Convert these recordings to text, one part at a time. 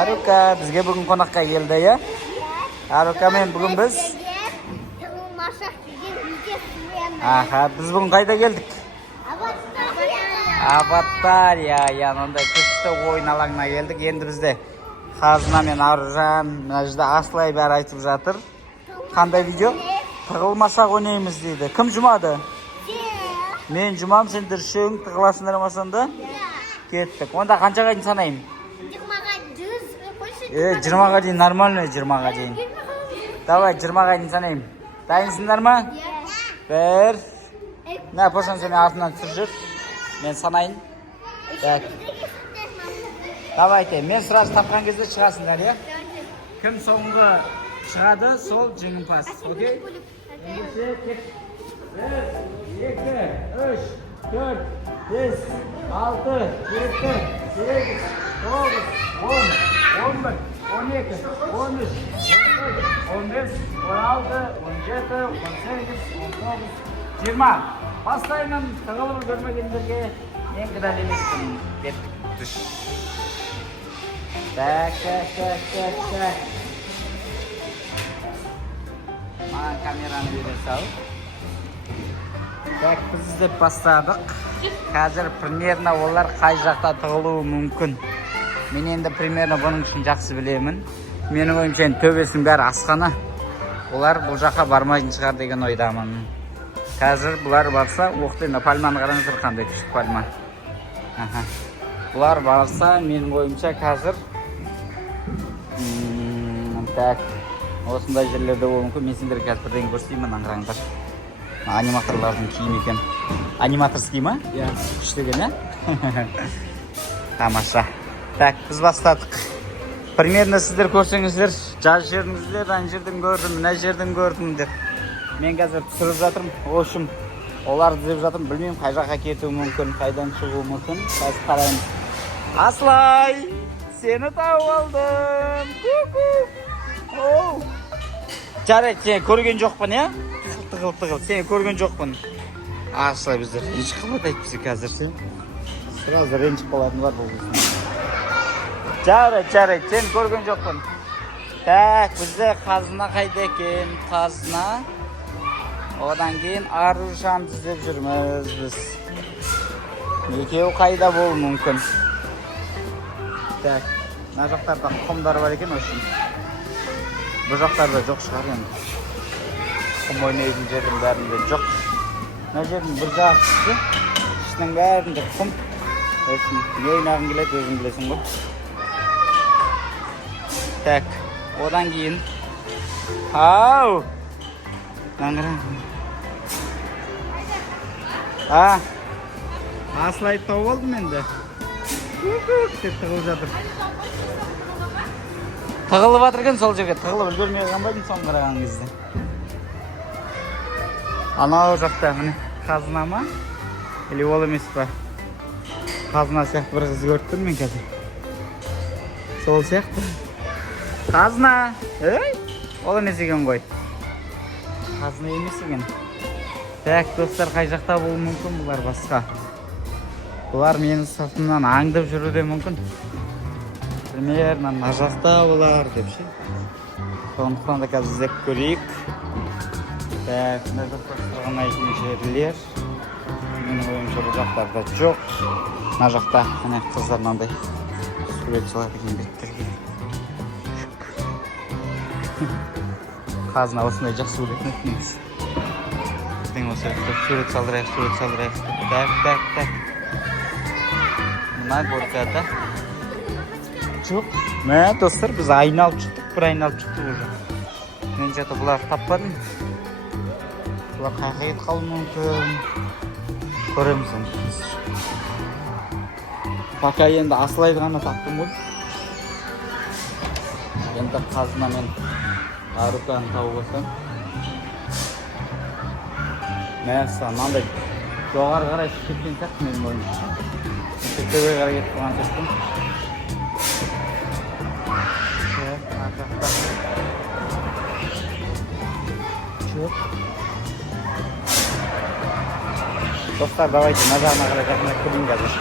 Aruka bizga bugun qonaqqa keldi ya. Aruka men bugun biz Aha, biz bugun qayda keldik? Avatar ya, yanında küçük oyun alanına geldik. Endi bizde Xazna men Arjan, Najda Aslay bari aytib жатыр. Qanday video? Tığılmasak oynaymiz deydi. Kim jumadı? Men jumam, sendir şöң tığılasınlar masanda. Kettik. Onda qanchaga дейін санайын? 20-ға дейін нормально, 20-ға дейін. Давай 20-ға дейін санайым. Дайынсыңдар ма? Bir. Ne yaparsan seni артынан түсіріп жүр. Мен санайын. Так. Давайте, мен сразу тапқан кезде шығасыңдар, я? Кім соңғы шығады, сол жеңімпаз. Окей? Ендеше кет. 1, 2, 3, 4, 5, 6, 7, 8, 9, 10, 11, 12, 13, 15, 16, 17, 18, 19, 20. Бастаймын, тығылып көрмегендерге мен кінәлі емеспін деп түш. Так. Маған камераны бере сал. Так, біз іздеп бастадық. Қазір примерно олар қай жақта тығылуы мүмкін. Мен енді примерно бұның үшін жақсы білемін. Менің ойымша төбесінің бәрі асқаны. Олар бұл жаққа бармайтын шығар деген ойдамын. Қазір бұлар барса, оқтайында пальманы қараңыздар, қандай күшік пальма. Бұлар барса, менің ойымша қазір так, осындай жерлерде болуы мүмкін. Мен сендерге қазір бірден көрсетеймін, қараңдар. Аниматорлардың киім екен. Аниматорский ма? Иә. Күштеген, ә? Тамаша. Так, біз бастадық. Примерно сіздер көрсеңіздер, жаз жеріңіздер, ана жерден көрдім, мына жерден көрдім деп. Мен қазір түсіріп жатырмын. Ошым, оларды іздеп жатырмын. Білмеймін, қай жаққа кетуі мүмкін, қайдан шығуы мүмкін. Қазір қараймыз. Аслай, сені тауып алдым. Жарайды, сені көрген жоқпын, я? Тығыл. Сені көрген жоқпын. Аслай біздер. Ренжіп қалмайды бізге қазір, сен. Сразу ренжіп қалатын бар бұл біздің. Жарайды, сені көрген жоқпын. Так, бізде Қазына қайда екен? Қазына. Одан кейін Аружан іздеп жүрміз біз. Екеуі қайда болуы мүмкін. Так, мына жақтарда құмдар бар екен үшін. Бұл жақтарда жоқ шығар енді. Құм ойнайтын жердің бәрінде жоқ. Мына жердің бір жағы түсті. Ішінің бәрінде құм. Өшін, не ойнағың келеді, өзің білесің ғой. Так, одан кейін. Ау! Наңыран. Аслай тауып алдым енді. Деп тығылып жатыр. Тығылып жатыр екен сол жерге. Тығылып үлгермей қалмайдың соң қараған кезде. Анау жақта, міне, Қазына ма? Или ол емес па? Қазына сияқты бір қыз көрдім мен қазір. Сол сияқты. Қазына! Ей! Ол емес екен ғой. Қазына емес екен. Так, достар, қай жақта болуы мүмкін, бұлар басқа. Бұлар менің сыртымнан аңдып жүруде мүмкін. Примерно мына жақта бұлар деп ше. Сондықтан да қазір іздеп көрейік. Так, мына жақта сырғанайтын жерлер. Менің ойымша бұл жақтарда жоқ. Мына жақта мына қыздар мынандай сурет салады екен беттерге. Қазына осындай жақсы көретін етмейміз. Біздің осы сурет салдырайық. Так. Мына горкада жоқ. Мә, достар, біз айналып шықтық, бір айналып шықтық уже. Мен жата бұлар таппадым. Бұлар қайқа кетіп қалуы мүмкін. Көреміз енді. Пока енді Аслайды ғана таптым ғой. Енді Қазына мен Аруканы тауып алсам. Мәса, мынандай жоғары қарай кеткен сияқты менің ойымша. Төбеге қарай кетіп қалған сияқтымын. Жоқ. Достар, давайте мына жағына қарай жақындап көрейін қазір.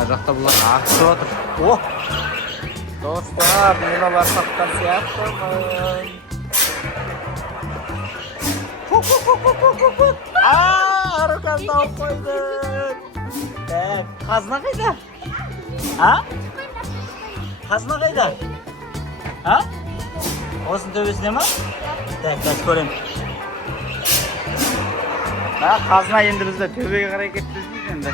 Мына жақта бұлар ағысып отыр. О! Достар, мыналар тапқан сияқтымын. Арукан тауып қойды. Қазына қайда? Қазына қайда? Осының төбесіне ма? Қазір көрем. Қазына енді бізде төбеге қарай кеттіз дейіз енді.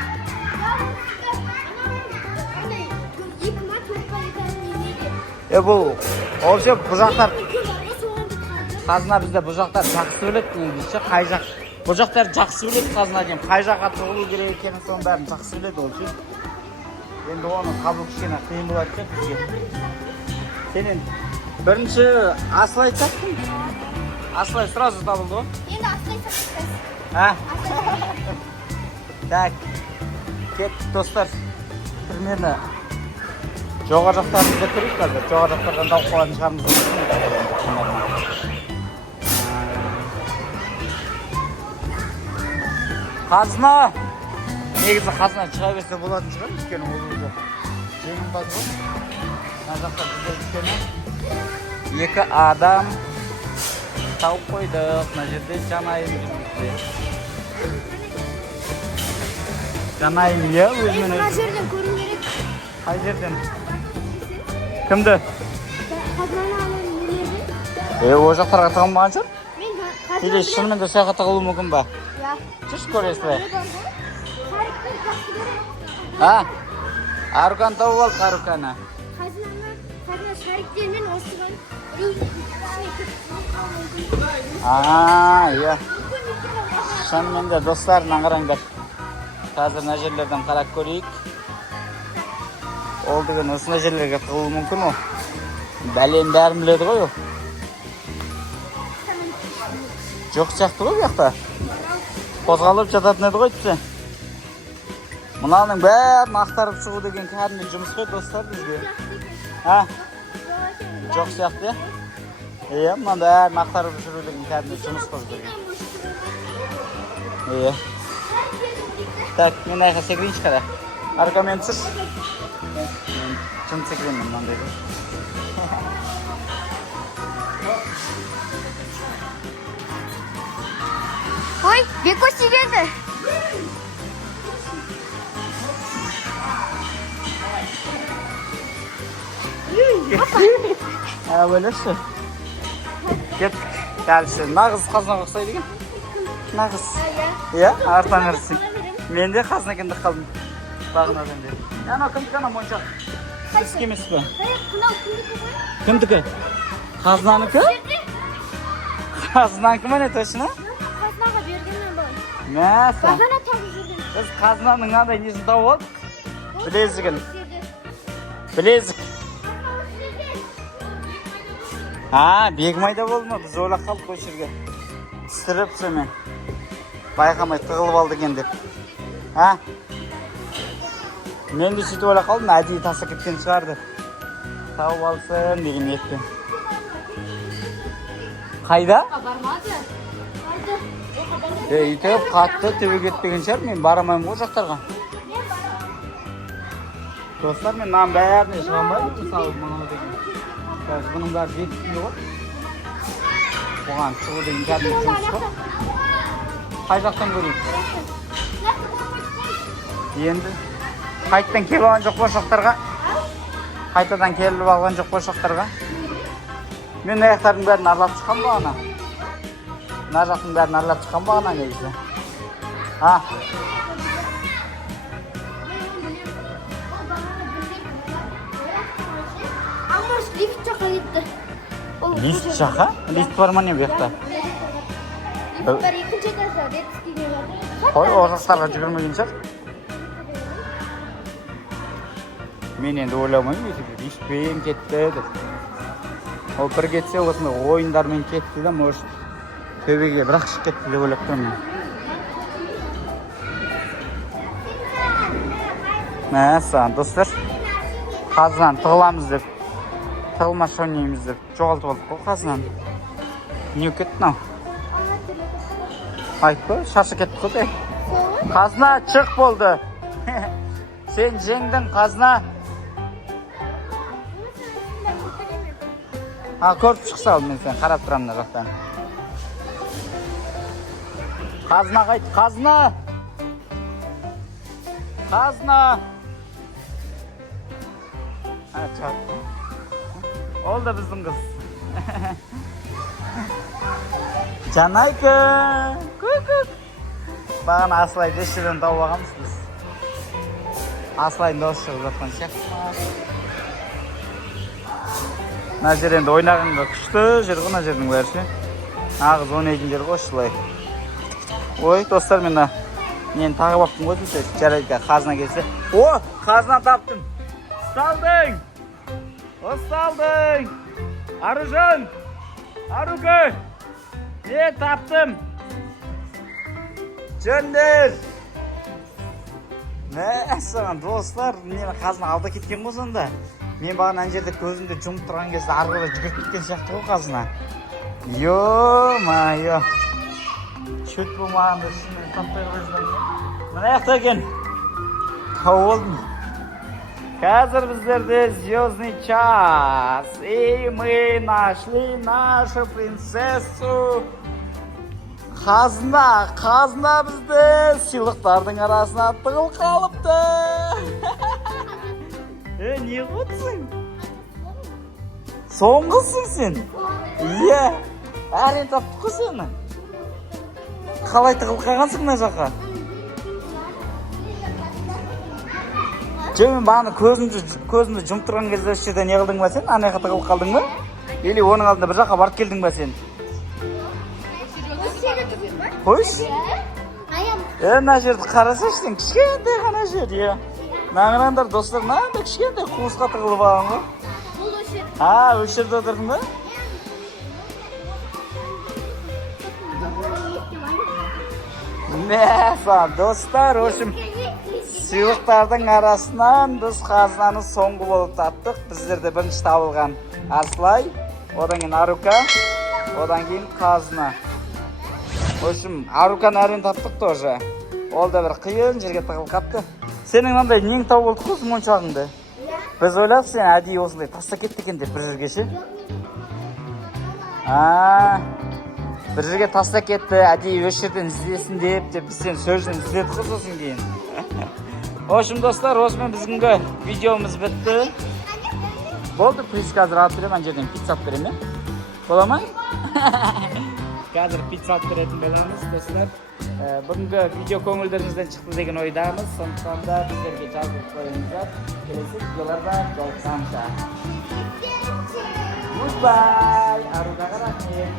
Бұл вообще бұжақтар қазына бізде бұжақтар жақсы біледі негізі қай жақ бұжақтар жақсы біледі қазына екен қай жаққа тығылу керек екенін соның бәрін жақсы біледі ол ше енді оны табу кішкене қиын болады ше бізге сен енді бірінші асылай таптың асылай сразу табылды ғой енді асылай таптың так кеттік достар примерно жоғары жақтарымызда көрейік қазір. Жоғары жақтардан тауып қойған шығармыз. Қазына! Негізі қазына шыға берсе болатын шығар, өйткені ол өзі жеңімпаз ғой. Мына жақта бізде өйткені екі адам тауып қойдық. Мына жерде жанайым жүрмізде. Жанайым иә, өзімен өзі. Мына жерден көру керек. Қай жерден? Кімді? Қазынаны алып нелерді? О жақтарға тығылмаған шығар? Мен Или шынымен де сояққа тығылуы мүмкін ба? Иә. Жүрші көресіз бе? Шарикті жақсы көреді. Арукан тауып алды Аруканы. Қазына шариктермен осыған Иә. Шынымен де достарын аңғараңдар. Қазір мына жерлерден қарап көрейік. Ол деген осындай жерлерге тығылуы мүмкін ол. Бәлем бәрін біледі ғой ол. Жоқ сияқты ғой бұяқта. Қозғалып жататын еді ғой тіпті. Мынаның бәрін ақтарып шығу деген кәдімгі жұмыс қой достар бізге. Жоқ сияқты. Иә, мына бәрін ақтарып жүру деген кәдімгі жұмыс қой бізге. Иә. Так, мен айға секірейінші қара. Аркамен түсір. Шын секіремін мынандай ғой. Ой, Бекоси келді. Өлеші. Кеттік. Дәлші. Нағыз қазына қоқсайды екен. Нағыз. Иә, артан әрсің. Мен де қазына кендік қалдым. Бағынадан де. Яна кімдік ана моншақ? Сіз кемес пе? Кімдікі? Қазынаныкі? Қазынаныкі ма не точно? Қазынаға бергенмен бар. Мәсі. Қазына тауып жүрген. Біз қазынаның андай несін тауып алдық. Білезігін. Білезік. Бегімайда болды ма? Біз ойлақ қалдық қой жерге. Түсіріп сөмен. Байқамай тығылып алды екен деп. Мен де сөйтіп ойлақ қалдым, әдейі тасып кеткен шығарды. Тауып алсын деген ниетпен. Қайда? Бармады. Үйтіп қатты төбе кетпеген шығар, мен барамаймын ғой жақтарға. Достар, мен мынаның бәріне шығамаймын, мысалы мынау деген. Бұның бәрі жеткілі ғой. Оған шығу деген кәдімгі жұмыс ғой. Қай жақтан көрейік? Енді қайттан келіп алған жоқ па шоқтарға? Қайтадан келіп алған жоқ па шоқтарға? Мен аяқтардың бәрін аралап шыққан ба ана? Мына жақтың бәрін аралап шыққан ба ана негізі? Амаш лифт жаққа кетті. Лифт жаққа? Лифт бар ма не бұл жақта? Лифт бар екінші этажда, детскийге бар. Қой, ол жақтарға жүгірмеген шығар. Мен енді ойламаймын, лифтпен кетті деп. Ол бір кетсе, осындай ойындармен кетті да, может, төбеге бірақ шығып кетті деп ойлап тұрмын. Мәсі, достар, қазынан тығыламыз деп, тығылмас ойнаймыз деп, жоғалтып алдық қой қазынан. Не кетті нау? Айтпа, шашы кетті қой. Қазына шық болды. Sen жеңдің қазына. Көріп шықса ал, мен сен қарап тұрамын мына жақтан. Қазына қайт, қазына. Қазына. Ол да біздің қыз. Жанайка. Көк. Бағана Асылайды еш жерден тауып алғанбыз біз. Асылайдың дауысы шығып жатқан сияқты. Мына жер енді ойнағанға күшті жер ғой, мына жердің бәрі ше. Нағыз ойнайтын жер ғой шылай. Ой, достар, мен нені тағып аптым ғой дейсіз. Жарайды, қазына келсе. О, қазына таптым. Ұсталдың. Ұсталдың. Аружан. Арука. Не таптым. Жөндер. Мә, саған достар, мені қазына алда кеткен ғой сонда. Мен бағана ана жерде көзімді жұмып тұрған кезде арғылы жүгіріп кеткен сияқты ғой қазына. Йо-майо. Чөт болмағанды шынымен таппай қойсам. Мына яқта екен. Тауып олдым. Қазір біздерде звездный час. И мы нашли нашу принцессу. Қазына бізде сыйлықтардың арасына тығыл қалыпты. Не ғотсың? Соңғысың сен? Иә. Әрен таптық қой сені. Қалай тығыл қалғансың мына жаққа? Мен бағана көзімді жұмып тұрған кезде осы жерде не қылдың ба сен? Ана жаққа тығылып қалдың ба? Или оның алдында бір жаққа барып келдің ба сен? Қойш? Мына жерді қараса сен кішкентай ғана жер, иә. Нағырандар, достар, мынандай кішкентай қуысқа тығылып алған ғой. Бұл өшер. Осы жерде отырдың ба? Мәса, достар, өшім сыйлықтардың арасынан біз қазынаны соңғы болып таптық. Біздерде бірінші табылған Асылай, одан кейін Арука, одан кейін қазына. Өшім, Аруканы әрін таптық тоже. Ол да бір қиын жерге тығылып қапты. Сенің мынандай нең тау болдық қой моншағыңды? Біз ойлап сен әдейі осындай таста кетті екен деп бір жерге ше? Бір жерге таста кетті, әдейі өз жерден іздесін деп біз сен сөзден іздедік қой сосын кейін. Ошым достар, осымен біздіңгі видеомыз бітті. Болды, плюс қазір алып берем, ана жерден пицца алып берем, бола ма? Қазір пицца алып беретін боламыз, достар. Бүгінгі видео көңілдеріңізден шықты деген ойдамыз. Сондықтан да біздерге жазылып қойыңыздар. Келесі видеоларда жолықсанша. Goodbye! Арудаға рахмет!